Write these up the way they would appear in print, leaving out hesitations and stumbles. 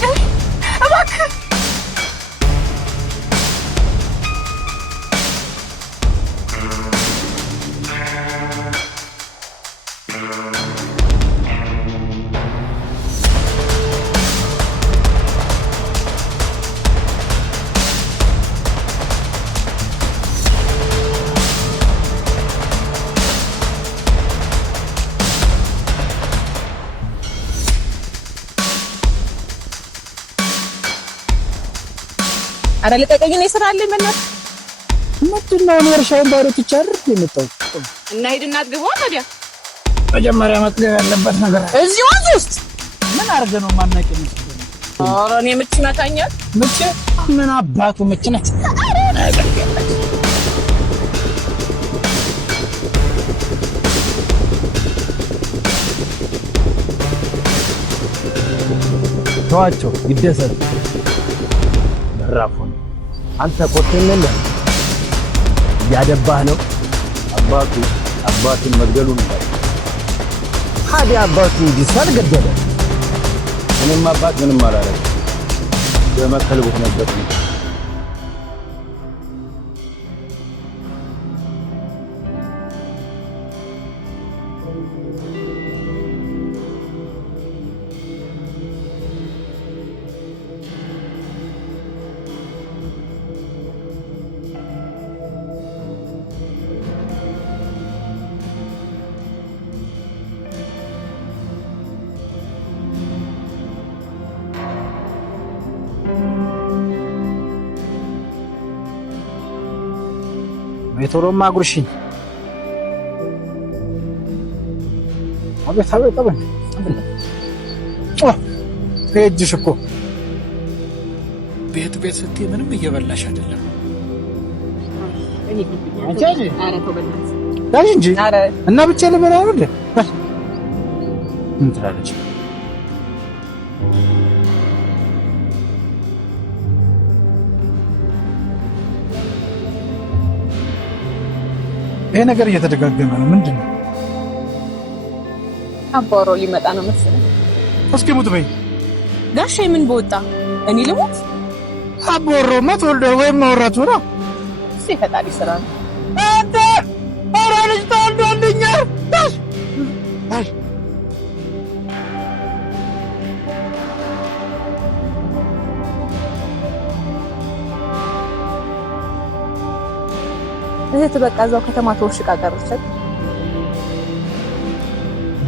እባክህ አረ ለቀቀኝ ነው ስራ አለኝ መናት ምንድነው ነው እርሻውን ባሮ ትቻር የመጣው እና ሄድና አትገባ ታዲያ መጀመሪያ መጥገብ ያለበት ነገር እዚህ ወንዝ ውስጥ ምን አርገ ነው ማናቀ ነው አረ እኔ ምች ናታኛል ምች ምን አባቱ ምች ናት ተዋቸው ይደሰት ራፉን አንተ ቆጥነለ ያደባህ ነው አባቱን መግደሉን ነው ታዲያ አባቱን ዲሳል ገደለ እኔም አባት ምንም አላረገ በመከል ቦነበት ነው ሜቶሮማ ጉርሽኝ አቤት ሄጅሽ እኮ ቤት ስትይ ምንም እየበላሽ አይደለም አንቺ እንጂ እና ብቻ ለበላ አይደል ምን ትላለች ይሄ ነገር እየተደጋገመ ነው ምንድነው አባሮ ሊመጣ ነው መሰለኝ እስኪ ሙት በይ ጋሼ ምን በወጣ እኔ ልሙት አባሮ መተወልደ ወይ ማውራቱ ነው ሲፈጣሪ ስራ ነው አንተ አራልጅ ታንዶልኛ ታሽ እዚህ ተበቃዛው ከተማ ተወሽቃ ቀረች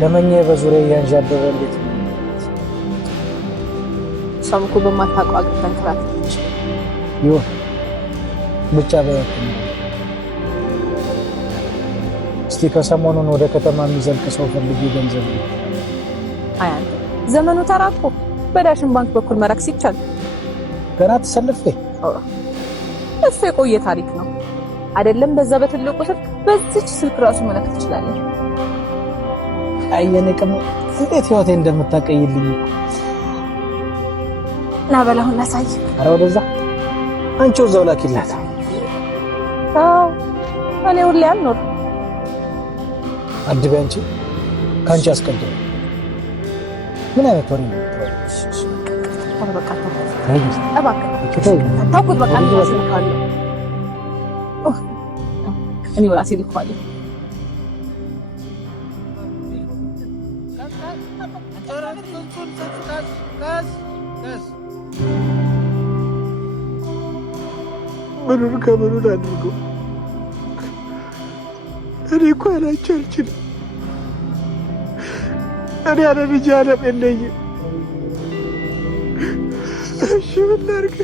ለማኛ በዙሪያ ያንዣበበ እንዴት ሰምኩ በማታውቀው አገር ተንከራተተች ይሁን ብቻ በያት እስቲ ከሰሞኑን ወደ ከተማ የሚዘልቅ ሰው ፈልጊ ገንዘብ አያን ዘመኑ ተራቆ በዳሽን ባንክ በኩል መራክ ሲቻል ገና ተሰልፌ እሱ የቆየ ታሪክ ነው አይደለም በዛ በትልቁ ስልክ በዚች ስልክ ራሱ መለከት ይችላል አየነቀም እንዴት ህይወቴ እንደምታቀይልኝ ና በላሁን ላሳይ አረ ወደዛ አንቺው ዘው ላኪላት እኔ ሁሌ አልኖር አድበ አንቺ ካንቺ አስቀድም ምን አይነት ወሬ ነው በቃ ታውቁት በቃ ነው እኔ ወራሴ ልኳል ምኑን ከምኑን አድርጎ እኔ እኮ አላቸው አልችልም እኔ ያለ ልጅ አለም የለኝም እሺ ምን ላድርግ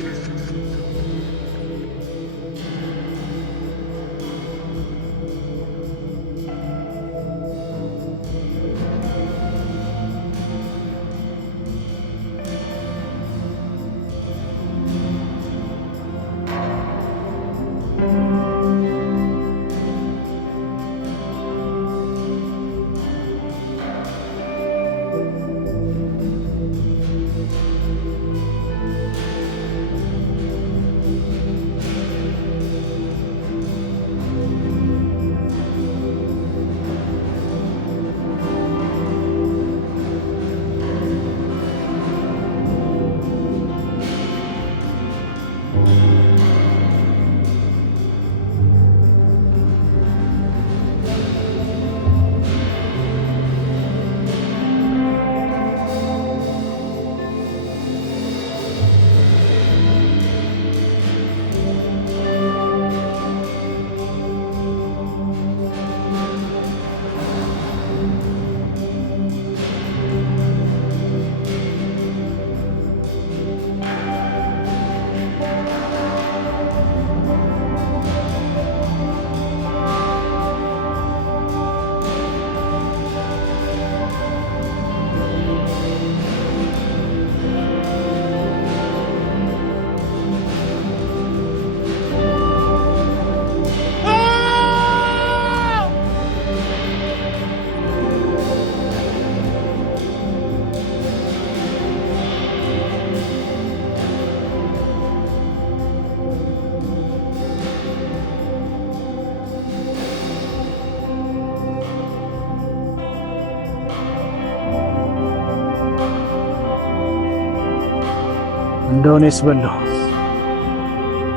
እንደሆነስ በለው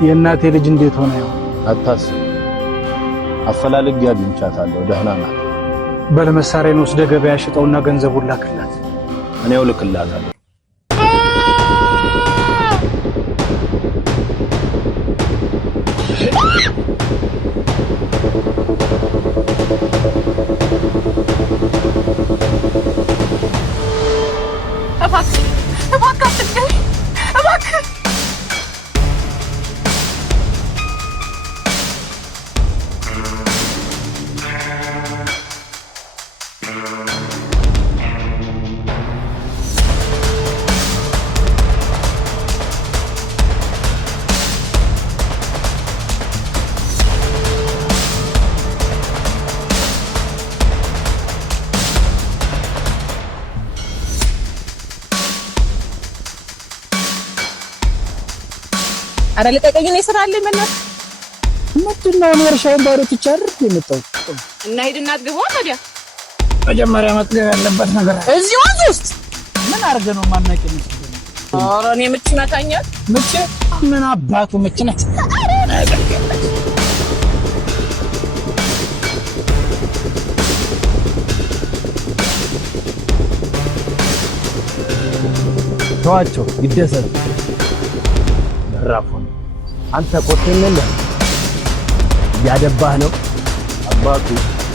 የእናቴ ልጅ እንዴት ሆነ? ያው አታስብ፣ አፈላልግ ያግኝቻታለሁ። ደህና ናት። ባለመሳሪያን ወስደ ገበያ ሽጠውና ገንዘቡን ላክላት። እኔው ልክላታለሁ። አረ ልቀቀኝ፣ እኔ ስራ አለኝ። ምንድነው ወርሻውን ባሮ ትቻር የመጣው እና ሂድና አትገባው። ታዲያ መጀመሪያ መጥገብ ያለበት ነገር እዚህ ወንዝ ውስጥ ምን አርገ ነው ማናቂ ነው? ኧረ እኔ ምች ናታኛል። ምች ምን አባቱ ምች ናት? ተዋቸው ይደሰት። ራፉን አንተ ቆጥተኛ ያደባህ ነው።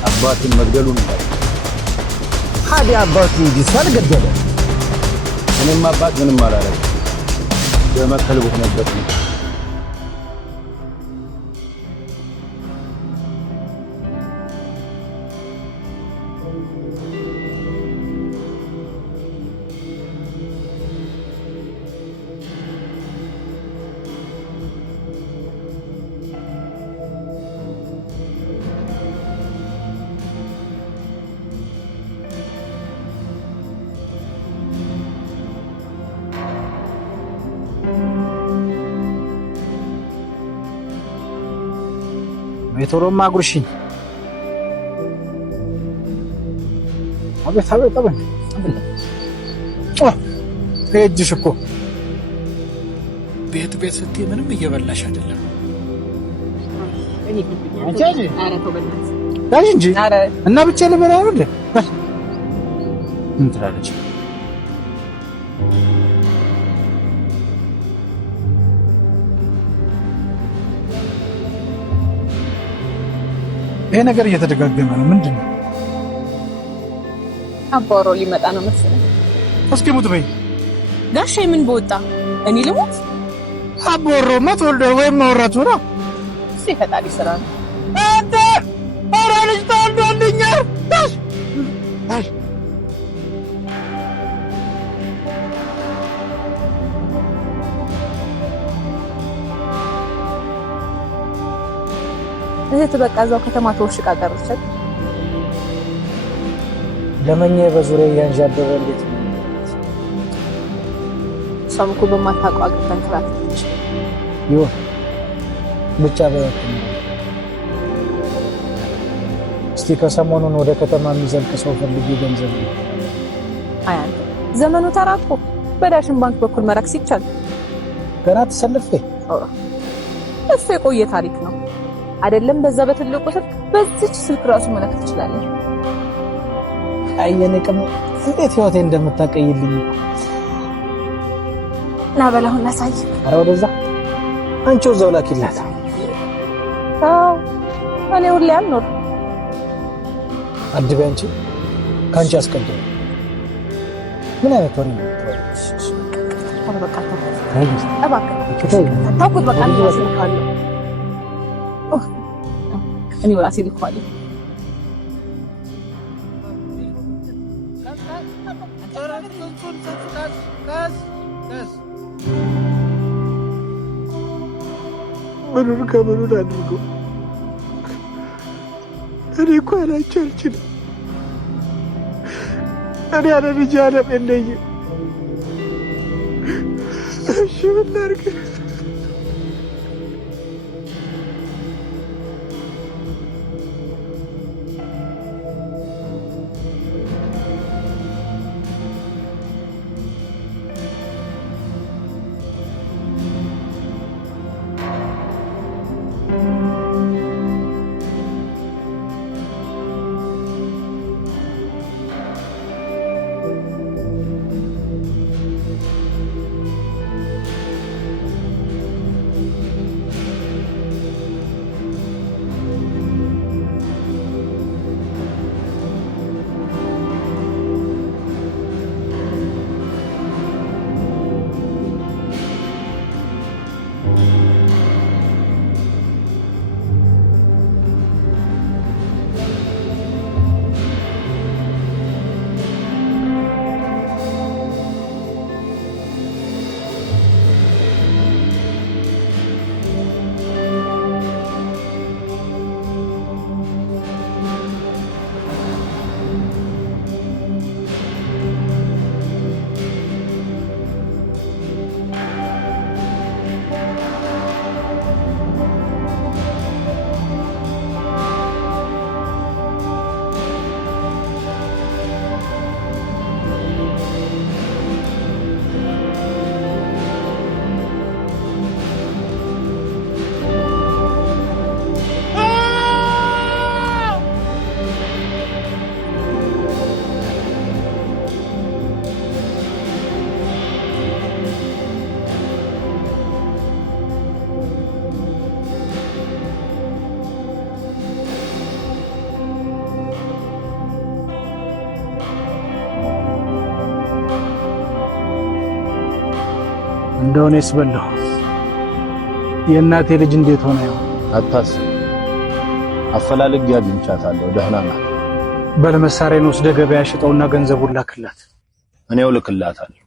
አባቱን መግደሉን ነው። ታዲያ አባቱ እንጂ ሳልገደለ እኔም አባት ምንም አላረገ በመከል ሆነበት ነው። ሜቶሮማ ጉርሽኝ አቤት አቤት አቤት እጅሽ እኮ ቤት ስትይ ምንም እየበላሽ አይደለም። እንጂ እና ብቻ ልበላ አይደል? ምን ትላለች? ይሄ ነገር እየተደጋገመ ነው። ምንድነው? አባሮ ሊመጣ ነው መሰለኝ። እስኪ ሙት በይ ጋሼ። ምን በወጣ እኔ ልሞት? አባሮማ ተወልዶ ወይም ማውራቱ ነው። ሲፈጣሪ ስራ ነው። አንተ አራልሽ ተወልዶልኛል። ታሽ እዚህ ተበቃ እዛው ከተማ ተወሽቃ ቀረች። ለመኛ በዙሪያ ያንዣበበ እንዴት ነው? ሰምኩ በማታውቀው አገር ተንከራተተች። ይሁን ብቻ በያት። እስቲ ከሰሞኑን ወደ ከተማ የሚዘልቅ ሰው ፈልጊ ገንዘብ። አይ አንተ ዘመኑ ተራቆ በዳሽን ባንክ በኩል መራክ ሲቻል ገና ተሰልፌ እሱ የቆየ ታሪክ ነው። አይደለም በዛ በትልቁ ስልክ በዚች ስልክ ራሱ መላክ ትችላለህ። አየኔ ቀም እንዴት ህይወቴ እንደምታቀይልኝ ና በላው እናሳይ። አረ ወደዛ አንቺው እዛው ላኪላት። እኔ ሁሌ አልኖር አድቤ አንቺ ካንቺ አስቀድም ምን አይነት ወሬ ነው? በቃ ታውቁት በቃ እኔ ወራሴ ልኳለሁ። ምኑን ከምኑን አድርገው እኔ እኮ ያላቸው አልችልም። እኔ ያለ ልጅ ዓለም የለኝም። እሺ ምን ላድርግ? እንደሆነ ይስበለው። የእናቴ ልጅ እንዴት ሆነ? ያው አታስብ፣ አፈላልግ ያግኝቻታለሁ። ደህና ናት። በለመሳሪያን ወስደ ገበያ ሽጠውና ገንዘቡን ላክላት። እኔው ልክላታለሁ።